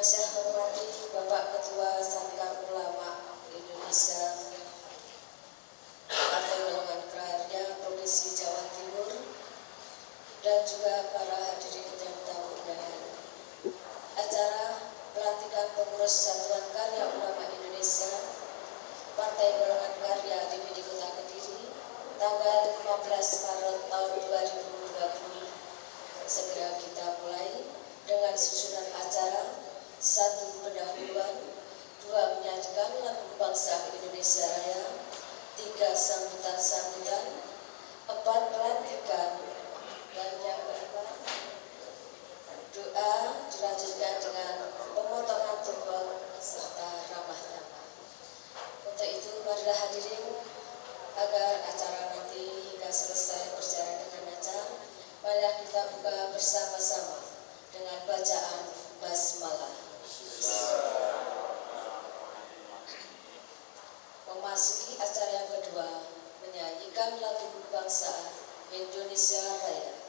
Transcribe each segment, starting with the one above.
Yang saya hormati Bapak Ketua Sanggar Ulama Indonesia Partai Golongan Karya Provinsi Jawa Timur, dan juga para hadirin yang tamu undangan. Acara pelantikan pengurus Satuan Karya Ulama Indonesia Partai Golongan Karya DPD Kota Kediri tanggal 15 Maret tahun 2020 segera kita mulai dengan susunan acara: 1. Pendahuluan, 2. Menyanyikan lagu kebangsaan Indonesia Raya, 3. Sambutan-sambutan, 4. Pelantikan, dan yang kelima doa dilanjutkan dengan pemotongan tumpeng serta ramah-ramah. Untuk itu marilah hadirin, agar acara nanti hingga selesai berjalan dengan lancar, marilah kita buka bersama-sama dengan bacaan basmalah. Memasuki acara yang kedua, menyanyikan lagu kebangsaan Indonesia Raya.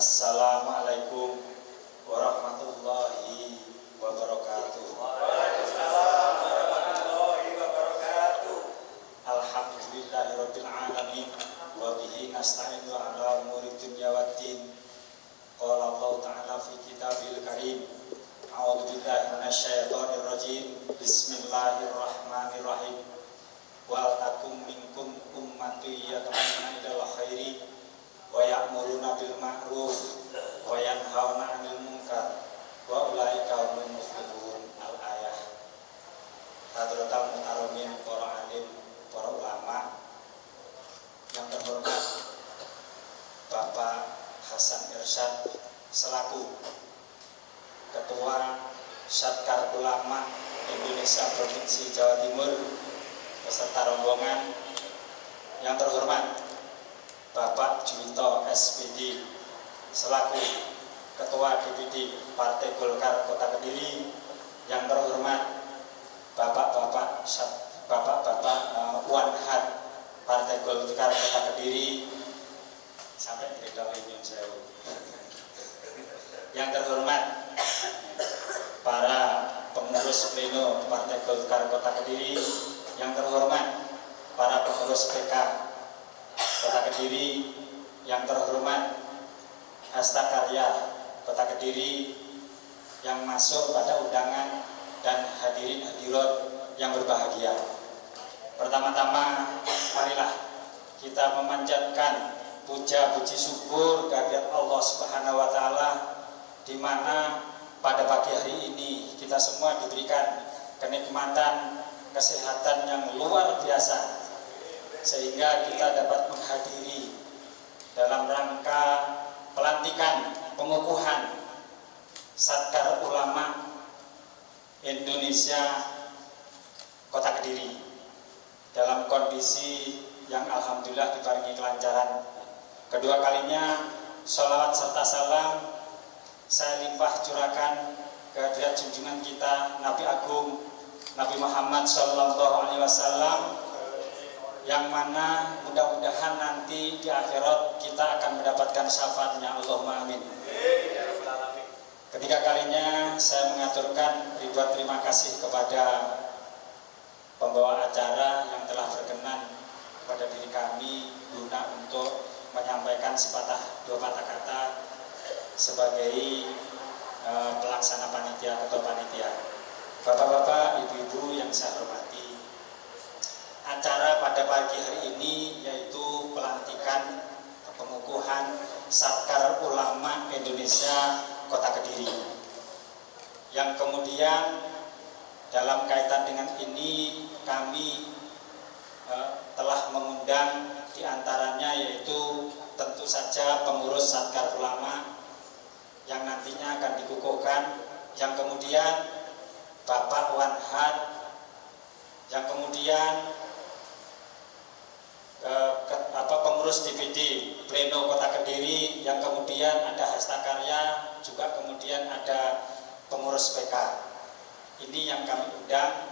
Assalamualaikum warahmatullahi wabarakatuh. Waalaikumsalam warahmatullahi wabarakatuh. Alhamdulillahirabbil alamin wa bihi nasta'inu ala umuri dunya waddin. Qala Allah ta'ala fi kitabil karim, a'udzu billahi minasyaitonir rajim. Bismillahirrahmanirrahim. Wal takum minkum ummatun yad'una ilal khairi wa ya'muruna bil ma'ruf wa yanhauna 'anil munkar wa ulaika humul muflihun. Al-ayah. Hadratul muhtaromin, para alim, para ulama yang terhormat, Bapak Hasan Irsyad selaku Ketua Satgar Ulama Indonesia Provinsi Jawa Timur beserta rombongan, yang terhormat Bapak Juwito SPD selaku Ketua DPD Partai Golkar Kota Kediri, yang terhormat Bapak-bapak Puan Hat Partai Golkar Kota Kediri, sampai tidak ingin saya. Yang terhormat para pengurus pleno Partai Golkar Kota Kediri, yang terhormat para pengurus PK Kota Kediri, yang terhormat Hasta Karya Kota Kediri yang masuk pada undangan, dan hadirin hadirat yang berbahagia. Pertama-tama marilah kita memanjatkan puja puji syukur kehadirat Allah Subhanahu wa taala, di mana pada pagi hari ini kita semua diberikan kenikmatan kesehatan yang luar biasa, sehingga kita dapat menghadiri dalam rangka pelantikan pengukuhan Satker Ulama Indonesia Kota Kediri dalam kondisi yang alhamdulillah dibarengi kelancaran. Kedua kalinya sholawat serta salam saya limpah curahkan kehadirat junjungan kita Nabi Agung Nabi Muhammad SAW, yang mana mudah-mudahan nanti di akhirat kita akan mendapatkan syafaatnya. Allahumma amin. Ketiga kalinya saya mengaturkan ribuan terima kasih kepada pembawa acara yang telah berkenan kepada diri kami guna untuk menyampaikan dua patah kata sebagai pelaksana panitia atau panitia. Bapak-bapak, ibu-ibu yang saya hormati, acara pada pagi hari ini yaitu pelantikan pengukuhan Satker Ulama Indonesia Kota Kediri, yang kemudian dalam kaitan dengan ini kami telah mengundang diantaranya yaitu tentu saja pengurus Satker Ulama yang nantinya akan dikukuhkan, yang kemudian Bapak Wanhat, yang kemudian pengurus DPD Pleno Kota Kediri, yang kemudian ada Hastakarya, juga kemudian ada pengurus PK. Ini yang kami undang,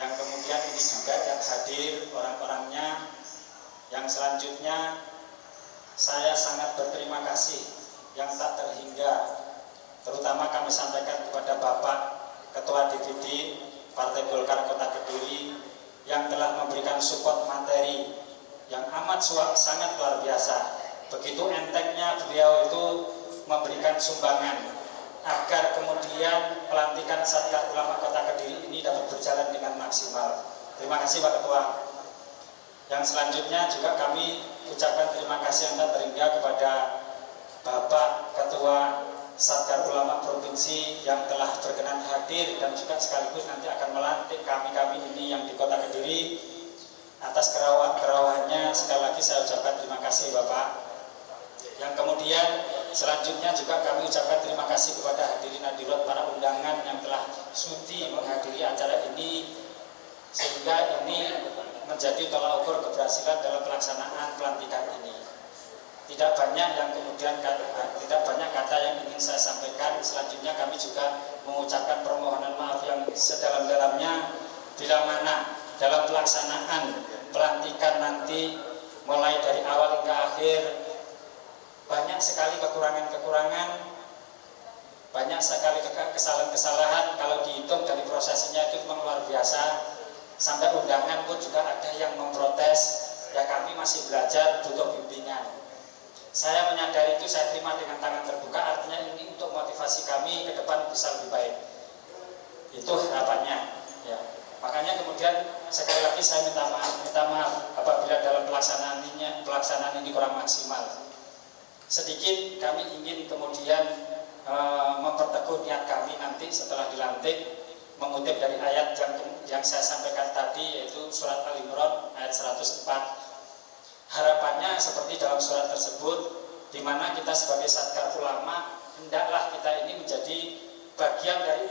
yang kemudian ini juga yang hadir orang-orangnya. Yang selanjutnya saya sangat berterima kasih yang tak terhingga, terutama kami sampaikan kepada Bapak Ketua DPD Partai Golkar Kota Kediri yang telah memberikan support materi yang amat sangat luar biasa. Begitu entengnya beliau itu memberikan sumbangan agar kemudian pelantikan Satker Ulama Kota Kediri ini dapat berjalan dengan maksimal. Terima kasih Pak Ketua. Yang selanjutnya juga kami ucapkan terima kasih yang tak terhingga kepada Bapak Ketua Satker Ulama Provinsi yang telah berkenan hadir dan juga sekaligus nanti akan melantik kami ini yang di Kota Kediri. Atas kerawahannya sekali lagi saya ucapkan terima kasih Bapak. Yang kemudian selanjutnya juga kami ucapkan terima kasih kepada hadirin hadirat para undangan yang telah sudi menghadiri acara ini, sehingga ini menjadi tolak ukur keberhasilan dalam pelaksanaan pelantikan ini. Tidak banyak kata yang ingin saya sampaikan. Selanjutnya kami juga mengucapkan permohonan maaf yang sedalam-dalamnya bila mana dalam pelaksanaan pelantikan nanti mulai dari awal hingga akhir banyak sekali kekurangan-kekurangan, banyak sekali kesalahan-kesalahan. Kalau dihitung dari prosesnya itu memang luar biasa. Sampai undangan pun juga ada yang memprotes. Ya kami masih belajar, butuh bimbingan. Saya menyadari itu, saya terima dengan tangan terbuka. Artinya ini untuk motivasi kami ke depan bisa lebih baik. Itu harapannya. Ya. Makanya kemudian sekali lagi saya minta maaf apabila dalam pelaksanaan ini kurang maksimal. Sedikit kami ingin kemudian memperteguh niat kami nanti setelah dilantik, mengutip dari ayat yang saya sampaikan tadi, yaitu surat Al-Imran ayat 104. Harapannya seperti dalam surat tersebut, di mana kita sebagai Satker Ulama hendaklah kita ini menjadi bagian dari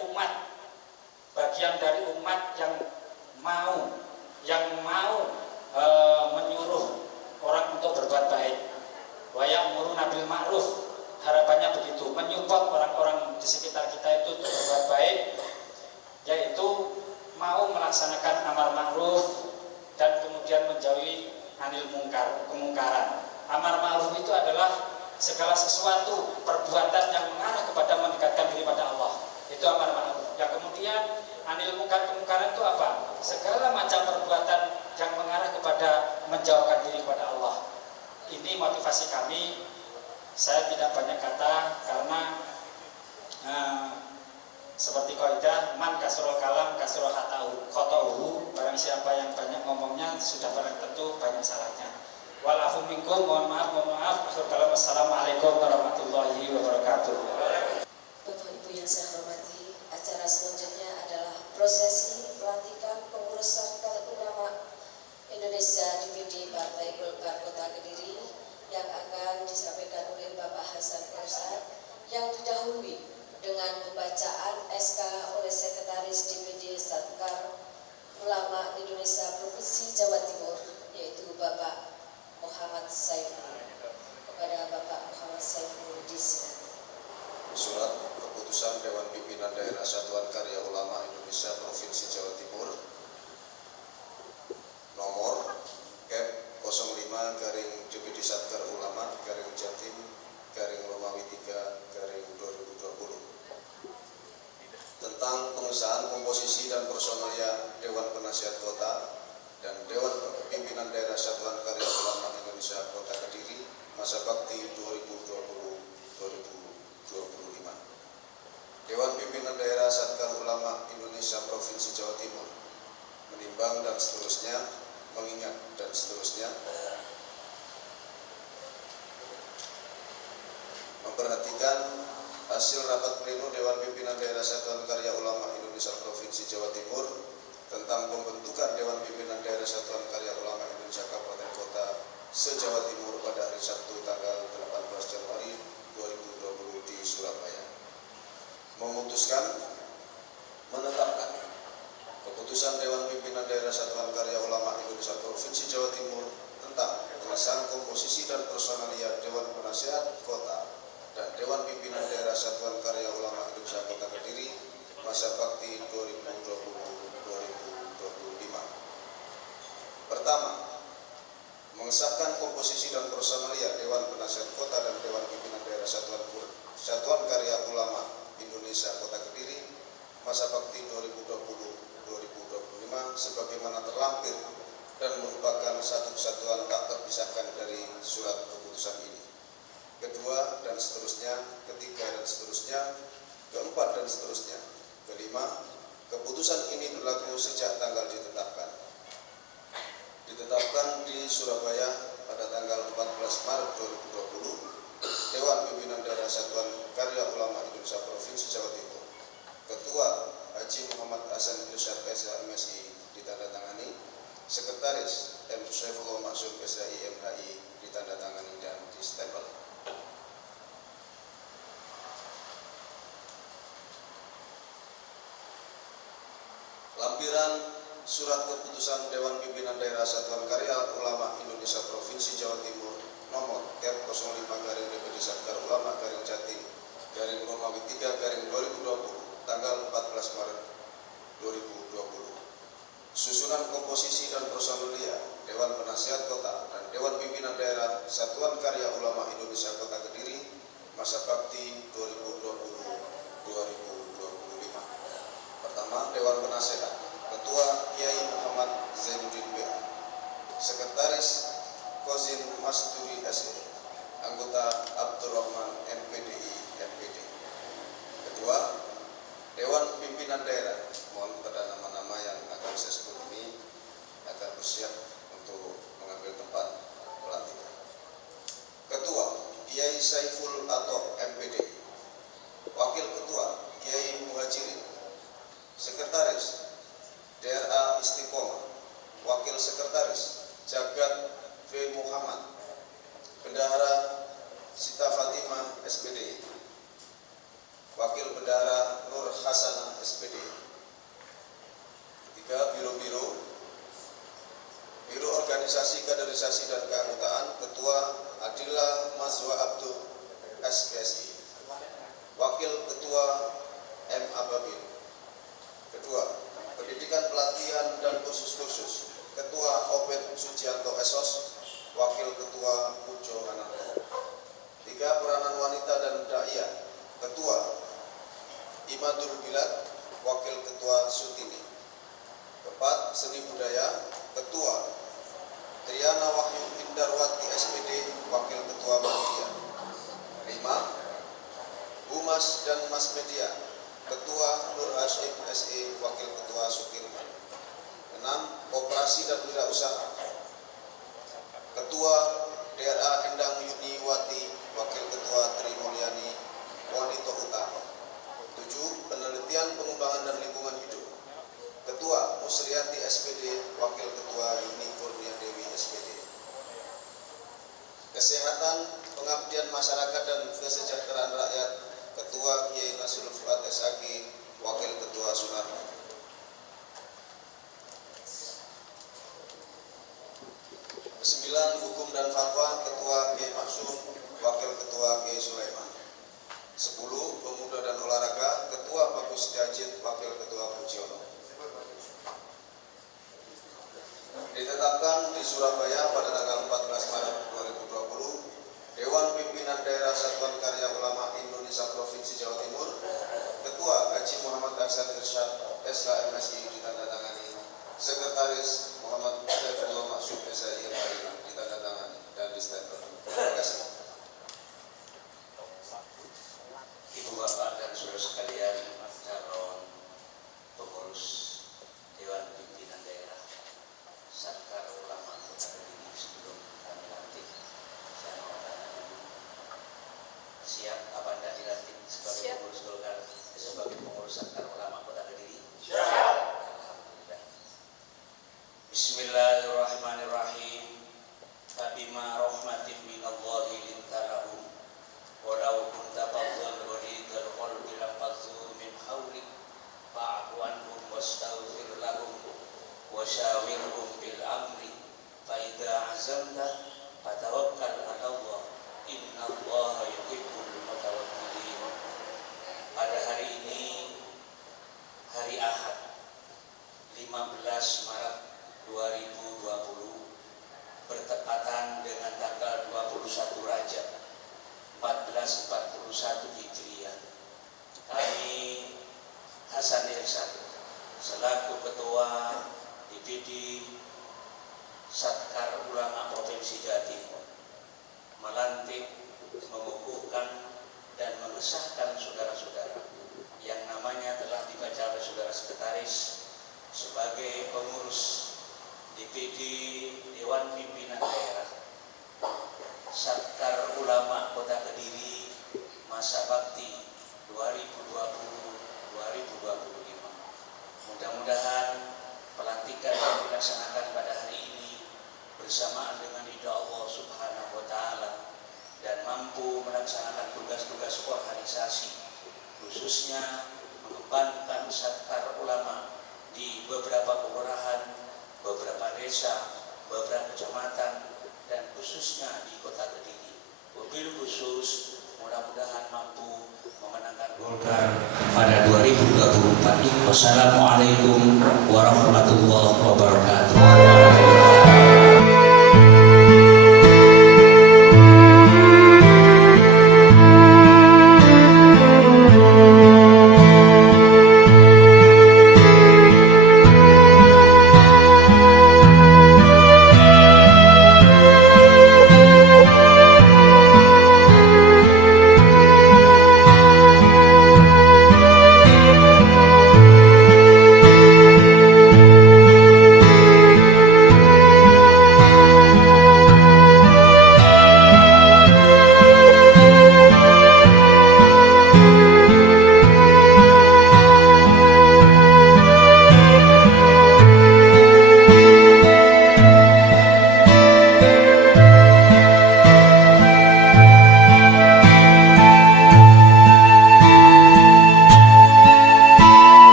umat yang mau menyuruh orang untuk berbuat baik. Wa ya'muruna bil ma'ruf, harapannya begitu, menyupport orang-orang di sekitar kita itu untuk berbuat baik, yaitu mau melaksanakan amar ma'ruf dan kemudian menjauhi anil kemungkaran. Amar ma'ruf itu adalah segala sesuatu perbuatan yang mengarah kepada mendekatkan diri pada Allah. Itu amar ma'ruf. Ya, kemudian anil kemungkaran itu apa? Segala macam perbuatan yang mengarah kepada menjauhkan diri kepada Allah. Ini motivasi kami. Saya tidak banyak kata karena seperti kaidah man kasrul kalam kasrul khata'uhu, barang siapa yang banyak ngomongnya sudah barang tentu banyak salahnya. Walafu minkum, mohon maaf. Akhir kalam, assalamualaikum warahmatullahi wabarakatuh. Bapak Ibu yang saya hormati, acara selanjutnya adalah prosesi pelantikan pengurus Satker Ulama Indonesia DPD Partai Golkar Kota Kediri yang akan memperhatikan hasil rapat pleno Dewan Pimpinan Daerah Satuan Karya Ulama Indonesia Provinsi Jawa Timur tentang pembentukan Dewan Pimpinan Daerah Satuan Karya Ulama Indonesia Kabupaten Kota se-Jawa Timur pada hari Sabtu tanggal 18 Januari 2020 di Surabaya. Memutuskan menetapkan keputusan Dewan Pimpinan Daerah Satuan Karya Ulama Indonesia Provinsi Jawa Timur tentang pengesahan komposisi dan personalia Dewan Penasihat Kota dan Dewan Pimpinan Daerah Satuan Karya Ulama Indonesia Kota Kediri masa bakti 2020-2025. Pertama, mengesahkan komposisi dan personalia Dewan Penasihat Kota dan Dewan Pimpinan Daerah Satuan Karya Ulama Indonesia Kota Kediri masa bakti 2020-2025 sebagaimana terlampir dan merupakan satu kesatuan tak terpisahkan dari surat keputusan ini. Kedua dan seterusnya, ketiga dan seterusnya, keempat dan seterusnya. Kelima, keputusan ini berlaku sejak tanggal ditetapkan. Ditetapkan di Surabaya pada tanggal 14 Maret 2020, Dewan Pimpinan Daerah Satuan Karya Ulama Indonesia Provinsi Jawa Timur. Ketua Haji Muhammad Hasan Irsyad SH MSI ditandatangani, Sekretaris M. Saifullah Maksum SHI MHI ditandatangani dan distempel. Lampiran Surat Keputusan Dewan Pimpinan Daerah Satuan Karya Ulama Indonesia Provinsi Jawa Timur nomor Kep 05/DPD Satker Ulama Jatim Romawi 3/2020 tanggal 14 Maret 2020. Susunan komposisi dan personalia Dewan Penasihat Kota dan Dewan Pimpinan Daerah Satuan Karya Ulama Indonesia Kota Kediri masa bakti 2020-2025. Pertama, Dewan Penasehat. Ketua Kiai Muhammad Zainuddin BA, Sekretaris Kozin Masduri SE, Anggota Abdurrahman MPDI MPD. Kedua, Dewan Pimpinan Daerah. Mohon pada nama-nama yang akan saya sebut ini agar bersiap untuk mengambil tempat pelantikan. Ketua Kiai Saiful Atok MPD, Wakil Ketua Kiai Muhajirin, Sekretaris DRA Istiqomah, Wakil Sekretaris Jagat V. Muhammad, Bendahara Sita Fatimah SPD, Wakil Bendahara Nur Hasanah SPD. Tiga, Biro Organisasi Kaderisasi dan Keanggotaan, Ketua Adila Mazwa Abdul SPSI, Wakil Ketua M. Ababil. Kedua, Pendidikan Pelatihan dan Kursus-Kursus, Ketua Obed Sujianto Esos, Wakil Ketua Pujo Hananto. Tiga, Peranan Wanita dan Da'iyah, Ketua Imadur Bilad, Wakil Ketua Sutini. Keempat, Seni Budaya, Ketua Triana Wahyu Indarwati SPD, Wakil Ketua Media. 5, Humas dan Mas Media, Ketua Nur Hashim SE, Wakil Ketua Sukirman. 6, Operasi dan Wirausaha, Ketua DRA Endang Yuniwati, Wakil Ketua Tri Mulyani Wanito Utama. 7, Penelitian Pengembangan dan Lingkungan Hidup, Ketua Musriati SPD, Wakil Ketua Yuni Kurnia Dewi SPD. Kesehatan, Pengabdian Masyarakat dan Kesejahteraan Rakyat, Ketua Kiai Nasrul Fuad SAG, Wakil Ketua Sunarno. 9, Hukum dan Fatwa, Ketua Kiai Maksum, Wakil Ketua Kiai Sulaiman. 10, Pemuda dan Olahraga, Ketua Bagus Setiajid, Wakil Ketua Pujiono. Ditetapkan di Surabaya pada tanggal 14 Maret 2020, Dewan Pimpinan Daerah Satuan Karya Ulama Indonesia Provinsi Jawa Timur, Ketua Haji Muhammad Hasan Irsyad SH MSI ditandatangani, Sekretaris Muhammad Saifullah Maksum SHI MHI ditandatangani dan distempel. Terima kasih. Ibu Bapak dan saudara sekalian, calon pengurus Dewan Pimpinan Daerah Satuan Ulama Kota Kediri, sebelum kami lantik, saya mohon siap Dewan Pimpinan Daerah Satkar Ulama Kota Kediri masa bakti 2020-2025. Mudah-mudahan pelantikan yang dilaksanakan pada hari ini bersamaan dengan ridha Allah Subhanahu wa Ta'ala dan mampu melaksanakan tugas-tugas organisasi, khususnya mengembangkan Satkar Ulama di beberapa kelurahan, beberapa desa, beberapa kecamatan, dan khususnya di Kota Kediri. Wabil khusus mudah-mudahan mampu memenangkan Golkar pada 2024. Wassalamualaikum warahmatullahi wabarakatuh.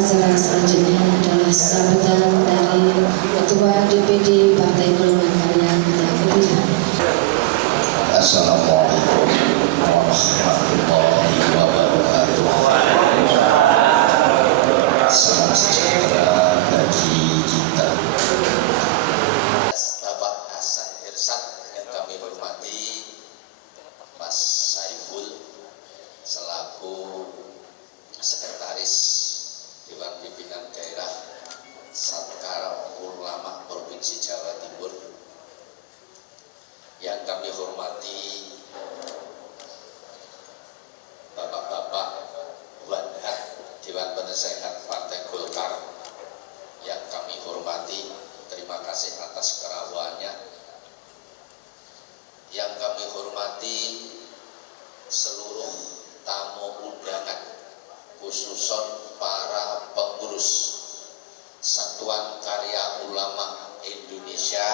Acara selanjutnya adalah sambutan dari Ketua DPD Partai Golongan Karya Kota Kediri. Assalamualaikum warahmatullahi wabarakatuh. Salam sejahtera bagi kita. Bapak Hasan Irsad yang kami hormati, Mas Saiful selaku Sekretaris Dewan Pimpinan Daerah Satkar Ulama Provinsi Jawa Timur, yang kami hormati Bapak-bapak Wadah Dewan Penasehat Partai Golkar, yang kami hormati, terima kasih atas kerawaannya. Yang kami hormati seluruh tamu undangan, khususon para pengurus Satuan Karya Ulama Indonesia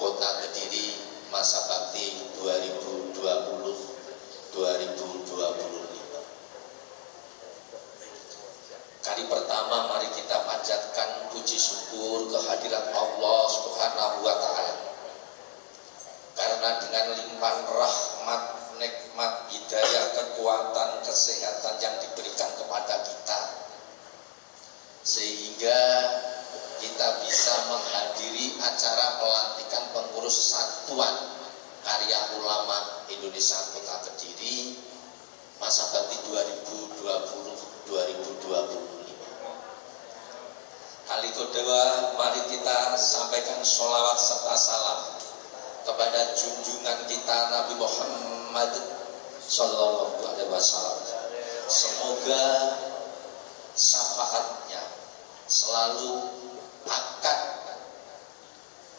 Kota Kediri masa bakti 2020-2025. Kali pertama mari kita panjatkan puji syukur kehadirat Allah Subhanahu wa Ta'ala, karena dengan limpahan rahmat, nikmat, hidayah, kekuatan, kesehatan yang diberikan kepada kita, sehingga kita bisa menghadiri acara pelantikan pengurus Satuan Karya Ulama Indonesia Kota Kediri masa bakti 2020-2025. Kali kedua mari kita sampaikan sholawat serta salam kepada junjungan kita Nabi Muhammad Sallallahu Alaihi Wasallam. Semoga syafaatnya selalu akan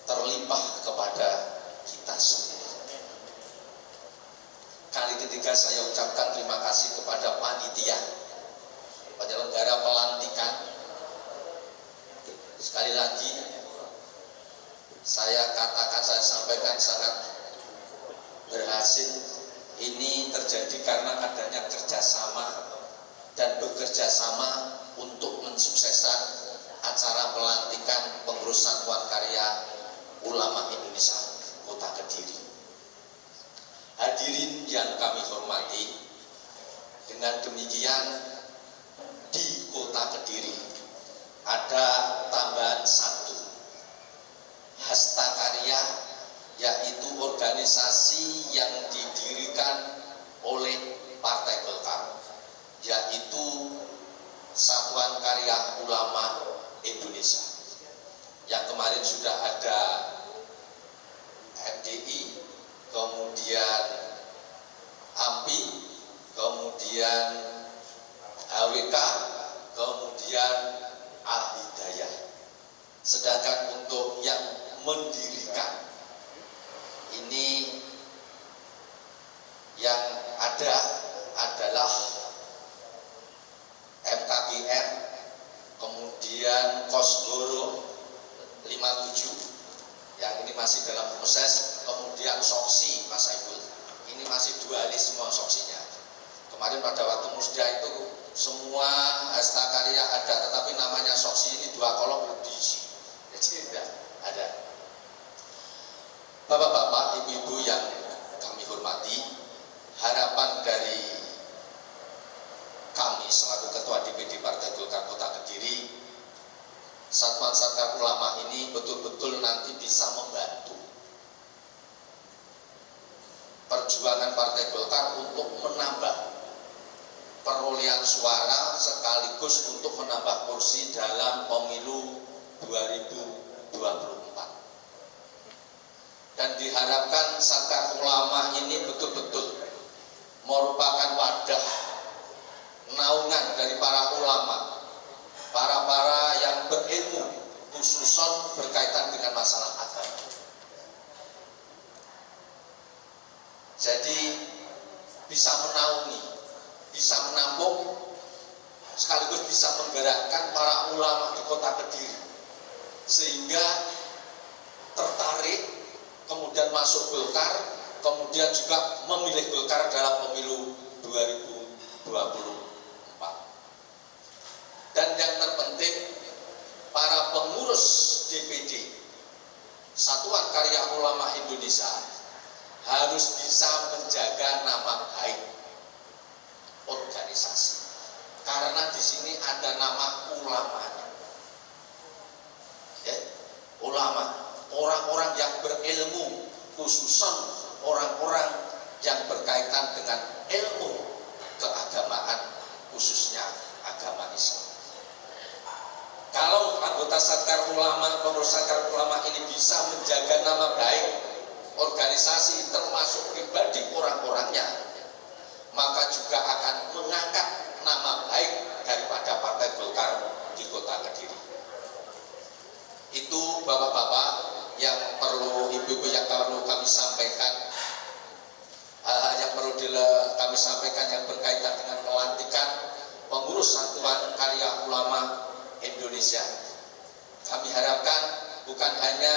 terlimpah kepada kita semua. Kali ketiga saya ucapkan terima kasih kepada panitia penyelenggara pelantikan. Sekali lagi saya katakan, saya sampaikan sangat berhasil. Ini terjadi karena adanya kerjasama dan bekerja sama untuk mensukseskan acara pelantikan pengurus Satuan Karya Ulama Indonesia Kota Kediri. Hadirin yang kami hormati, dengan demikian di Kota Kediri ada tambahan satu hasta karya, yaitu organisasi yang didirikan oleh Partai Golkar, yaitu Satuan Karya Ulama Indonesia, yang kemarin sudah ada MDI, kemudian AMPI, kemudian HWK, kemudian Al-Hidayah. Sedangkan untuk yang mendirikan ini yang ada adalah MKGR, kemudian Kosgoro 57 yang ini masih dalam proses, kemudian Soksi Mas Saiful, ini masih dualisme Soksinya. Kemarin pada waktu musda itu semua hasta karya ada, tetapi namanya Soksi ini 2 kolom belum diisi, jadi tidak ada. Bapak-bapak, ibu-ibu yang kami hormati, harapan dari kami selaku Ketua DPD Partai Golkar Kota Kediri, Satuan Sangkar Ulama ini betul-betul nanti bisa membantu perjuangan Partai Golkar untuk menambah perolehan suara sekaligus untuk menambah kursi dalam pemilu 2024. Dan diharapkan Sangkar Ulama ini betul-betul merupakan wadah naungan dari para ulama, para yang berilmu, khususon berkaitan dengan masalah agama. Jadi bisa menaungi, bisa menampung, sekaligus bisa menggerakkan para ulama di Kota Kediri sehingga tertarik, kemudian masuk Golkar, kemudian juga memilih Golkar dalam pemilu 2024. Dan yang terpenting, para pengurus DPD Satuan Karya Ulama Indonesia harus bisa menjaga nama baik organisasi, karena di sini ada nama ulamanya. Ya, ulama, orang-orang yang berilmu, khususan orang-orang yang berkaitan dengan ilmu keagamaan, khususnya agama Islam. Kalau anggota Sangkar Ulama, pengurus Sangkar Ulama ini bisa menjaga nama baik organisasi termasuk pribadi orang-orangnya, maka juga akan mengangkat nama baik daripada Partai Golkar di Kota Kediri. Itu bapak-bapak yang perlu, ibu-ibu yang perlu kami sampaikan, yang perlu kami sampaikan yang berkaitan dengan pelantikan pengurus Satuan Karya Ulama Indonesia. Kami harapkan bukan hanya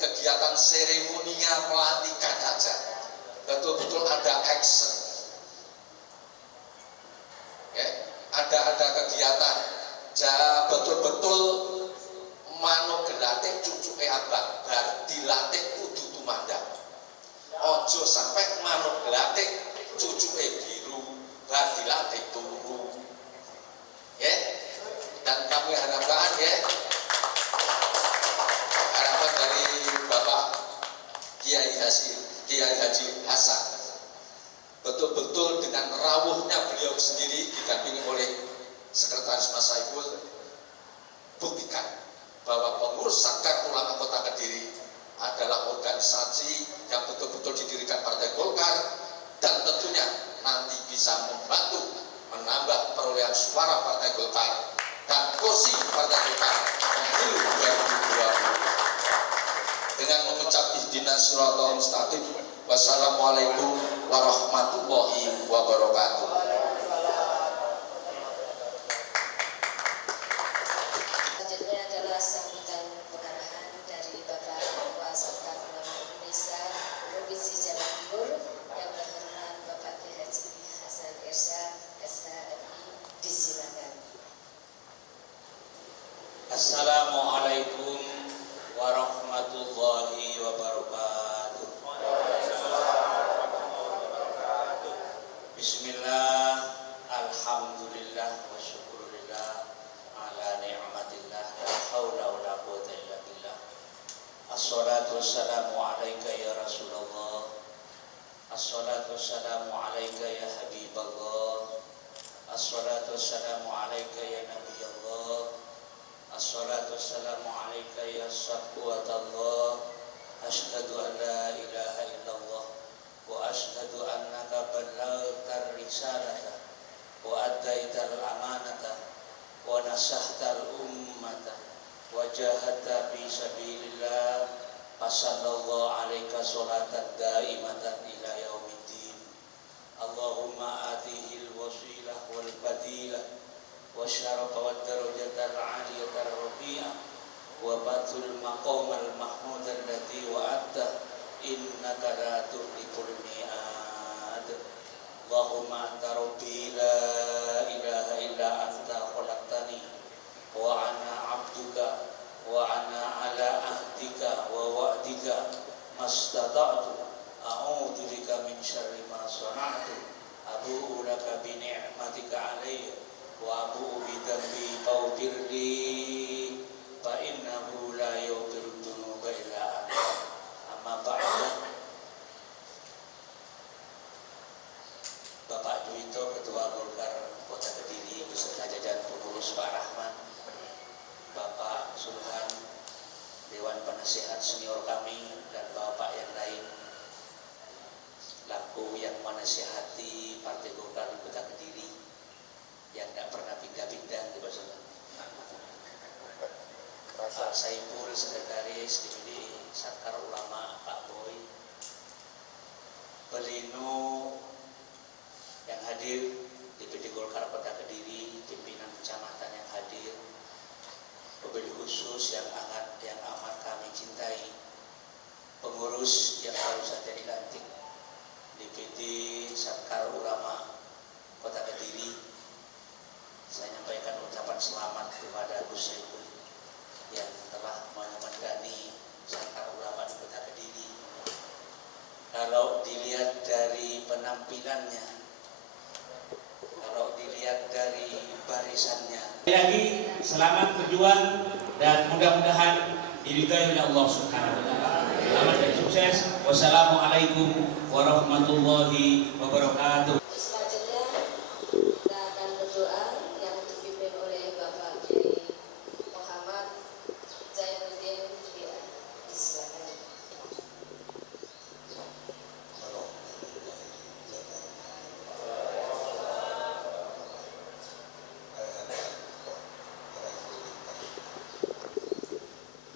kegiatan seremonial pelantikan saja, betul-betul ada action, ya, ada kegiatan, betul-betul manuk gelatih cucu abang, bar dilatih kudu tumandang. Ojo sampai manuk gelatih cucu biru, bar dilatih turu, ya. Dan kami harapkan, ya, harapan dari Bapak Kiai Haji Hasan, betul-betul dengan rawuhnya beliau sendiri didampingi oleh Sekretaris Mas Saiful, buktikan bahwa pengurus Sangkar Ulama Kota Kediri adalah organisasi yang betul-betul didirikan Partai Golkar dan tentunya nanti bisa membantu menambah perolehan suara Partai Golkar dan kursi Partai Golkar pemilu 2020. Dengan mengucap ihdinas siratal mustaqim, wassalamualaikum warahmatullahi wabarakatuh. Selanjutnya adalah sambutan pengarahan dari Bapak Ketua Sangkar Ulama Indonesia Provinsi Jawa Timur yang berhormat Bapak Kiai Haji Hasan Irsyad SHMI, disilakan. Assalamualaikum warahmatullahi wabarakatuh. Bismillah, alhamdulillah, wa syukurillah ala ni'matillah, la hawla wa la quwwata illa billah. Assalatu wassalamu alaika ya Rasulullah, assalatu wassalamu alaika ya Habiballah, assalatu wassalamu alaika ya Nabi Allah, assalatu wassalamu alaika ya safwatallah. Asyhadu an la ilaha illallah wa asyhadu annaka ballaghta risalata nasahtal ummata wa jahadta fi sabilillah fasallallahu alaika sholatan daimatan ila yaumiddin. Allahumma atihil wasilah wal fadilah wa syarafa wad darajatal aliyatar rafi'ah wa batul maqamal mahmud allati wa'adta innaka la tukhliqul mi'ad. Allahumma anta rabbi la ilaha illa anta khalaqtani wa ana 'abduka wa ana ala ahdika wa wa'dika mastata'tu a'udzu bika min syarri ma sana'tu abu'u laka bi ni'matika 'alayya wa abu'u bi dhanbi faghfir li fa innahu la yaghfiru dzunuba illa anta. Amma ba'du. Bapak Duito, Ketua Golkar Kota Kediri beserta jajaran pengurus Pak Rahman, Bapak Sulhan, Dewan Penasehat senior kami, dan Bapak yang lain, laku yang menasihati Partai Golkar Kota Kediri yang tidak pernah pindah-pindah di Basel. Pak Saiful, Sekretaris DPD Sakar Ulama, Pak Boy, Pelino yang hadir, DPD Golkar Kota Kediri, pimpinan kecamatan yang hadir, wabil khusus yang amat kami cintai, pengurus yang baru saja dilantik, DPD Sakar Ulama Kota Kediri. Saya menyampaikan ucapan selamat kepada Gus Saiful yang telah menyemangati Sakar Ulama di Kota Kediri. Kalau dilihat dari penampilannya, kalau dilihat dari barisannya, lagi selamat berjuang dan mudah-mudahan diridhai oleh Allah Subhanahu wa taala. Selamat dan sukses. Wassalamualaikum warahmatullahi wabarakatuh. Selanjutnya kita akan berdoa yang dipimpin oleh Bapak Kiai Muhammad Zainuddin. Silakan.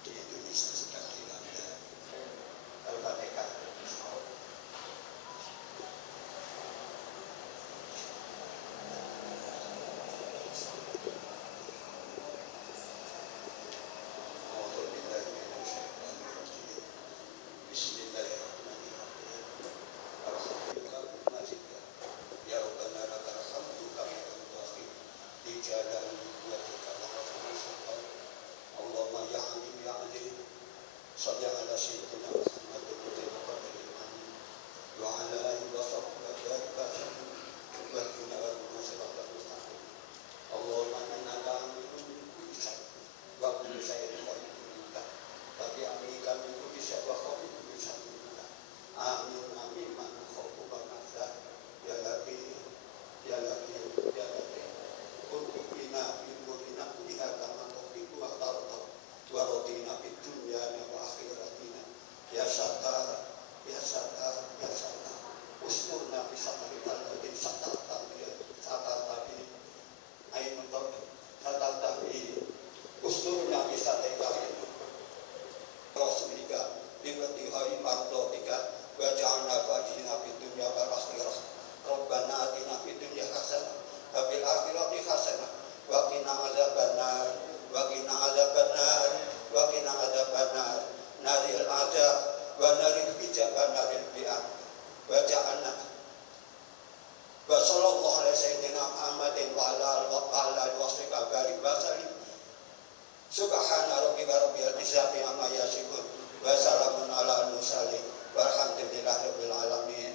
Di Indonesia sedang dilanda Al-Fatihah. Subhana rabbika rabbil izzati amma yasifun wa salamun alal mursalin walhamdulillahi rabbil alamin.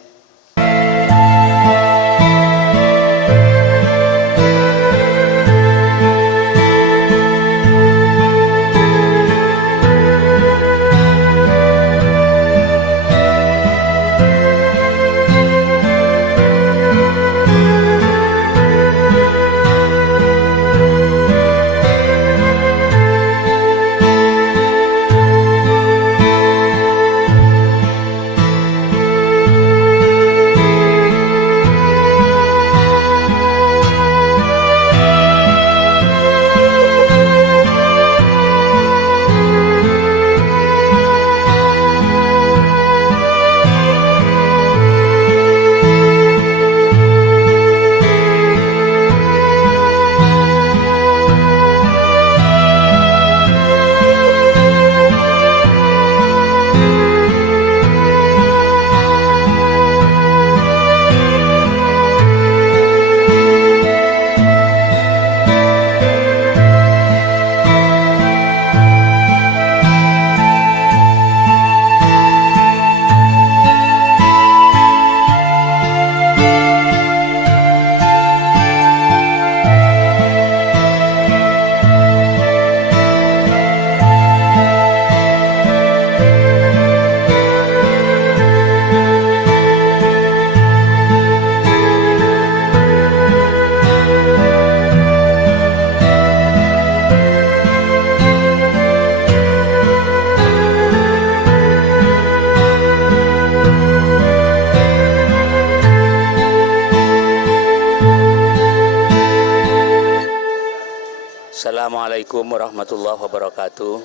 Assalamualaikum warahmatullahi wabarakatuh.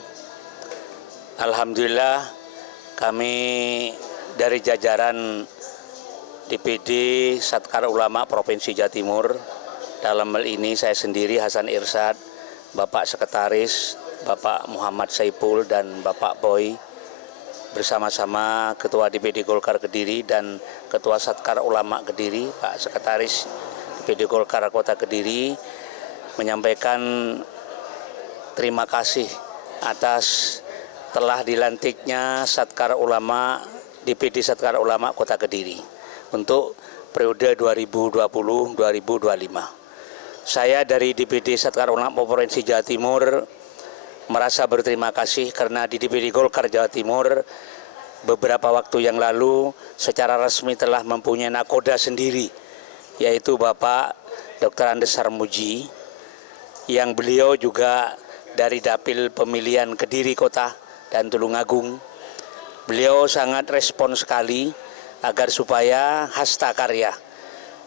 Alhamdulillah kami dari jajaran DPD Satkar Ulama Provinsi Jawa Timur, dalam hal ini saya sendiri Hasan Irsad, Bapak Sekretaris, Bapak Muhammad Saipul dan Bapak Boy, bersama-sama Ketua DPD Golkar Kediri dan Ketua Satkar Ulama Kediri, Pak Sekretaris DPD Golkar Kota Kediri, menyampaikan terima kasih atas telah dilantiknya Satkar Ulama DPD Satkar Ulama Kota Kediri untuk periode 2020-2025. Saya dari DPD Satkar Ulama Provinsi Jawa Timur merasa berterima kasih karena di DPD Golkar Jawa Timur beberapa waktu yang lalu secara resmi telah mempunyai nakoda sendiri, yaitu Bapak Dr. Andes Sarmuji, yang beliau juga dari Dapil Pemilihan Kediri Kota dan Tulungagung. Beliau sangat respon sekali agar supaya hasta karya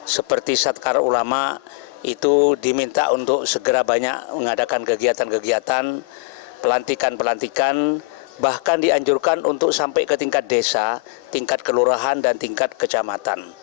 seperti Satkar Ulama itu diminta untuk segera banyak mengadakan kegiatan-kegiatan, pelantikan-pelantikan, bahkan dianjurkan untuk sampai ke tingkat desa, tingkat kelurahan dan tingkat kecamatan.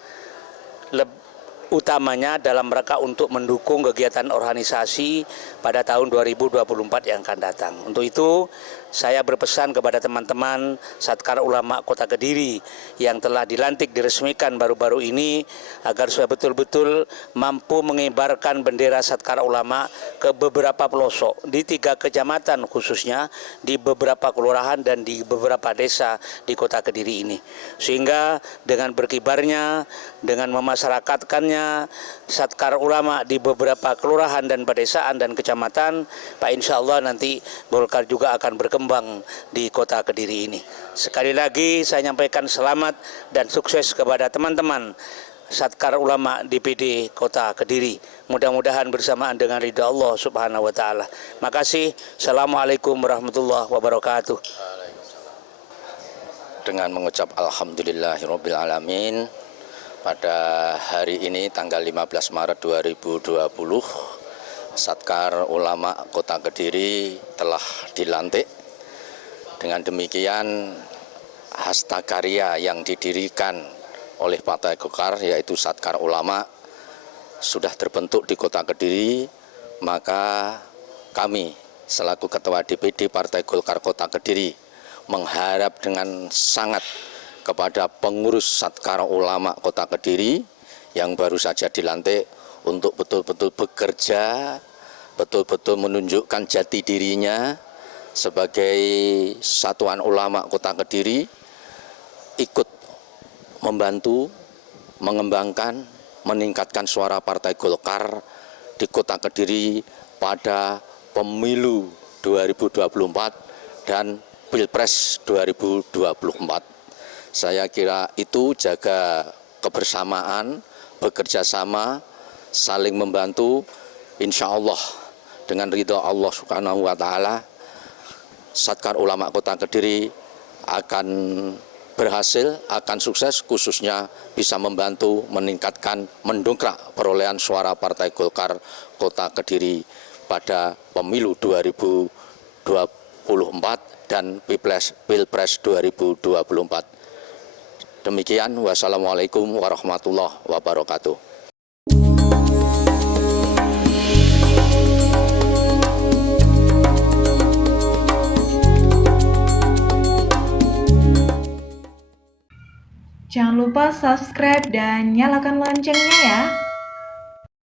Utamanya dalam rangka untuk mendukung kegiatan organisasi pada tahun 2024 yang akan datang. Untuk itu, saya berpesan kepada teman-teman Satkar Ulama Kota Kediri yang telah dilantik diresmikan baru-baru ini agar supaya betul-betul mampu mengibarkan bendera Satkar Ulama ke beberapa pelosok di 3 kecamatan, khususnya di beberapa kelurahan dan di beberapa desa di Kota Kediri ini. Sehingga dengan berkibarnya, dengan memasyarakatkannya Satkar Ulama di beberapa kelurahan dan pedesaan dan kecamatan, Pak, insya Allah nanti Golkar juga akan berkembang di Kota Kediri ini. Sekali lagi saya nyampaikan selamat dan sukses kepada teman-teman Satkar Ulama DPD Kota Kediri. Mudah-mudahan bersamaan dengan ridha Allah Subhanahu wa taala. Makasih. Assalamualaikum warahmatullahi wabarakatuh. Dengan mengucap alhamdulillahirabbil alamin, pada hari ini tanggal 15 Maret 2020 Satkar Ulama Kota Kediri telah dilantik. Dengan demikian hasta karya yang didirikan oleh Partai Golkar yaitu Satkar Ulama sudah terbentuk di Kota Kediri, maka kami selaku Ketua DPD Partai Golkar Kota Kediri mengharap dengan sangat kepada pengurus Satkar Ulama Kota Kediri yang baru saja dilantik untuk betul-betul bekerja, betul-betul menunjukkan jati dirinya sebagai Satuan Ulama Kota Kediri, ikut membantu, mengembangkan, meningkatkan suara Partai Golkar di Kota Kediri pada pemilu 2024 dan Pilpres 2024. Saya kira itu jaga kebersamaan, bekerja sama, saling membantu, insya Allah dengan ridha Allah Subhanahu wa taala Satkar Ulama Kota Kediri akan berhasil, akan sukses, khususnya bisa membantu meningkatkan, mendongkrak perolehan suara Partai Golkar Kota Kediri pada pemilu 2024 dan Pilpres 2024. Demikian, wassalamualaikum warahmatullahi wabarakatuh. Jangan lupa subscribe dan nyalakan loncengnya ya.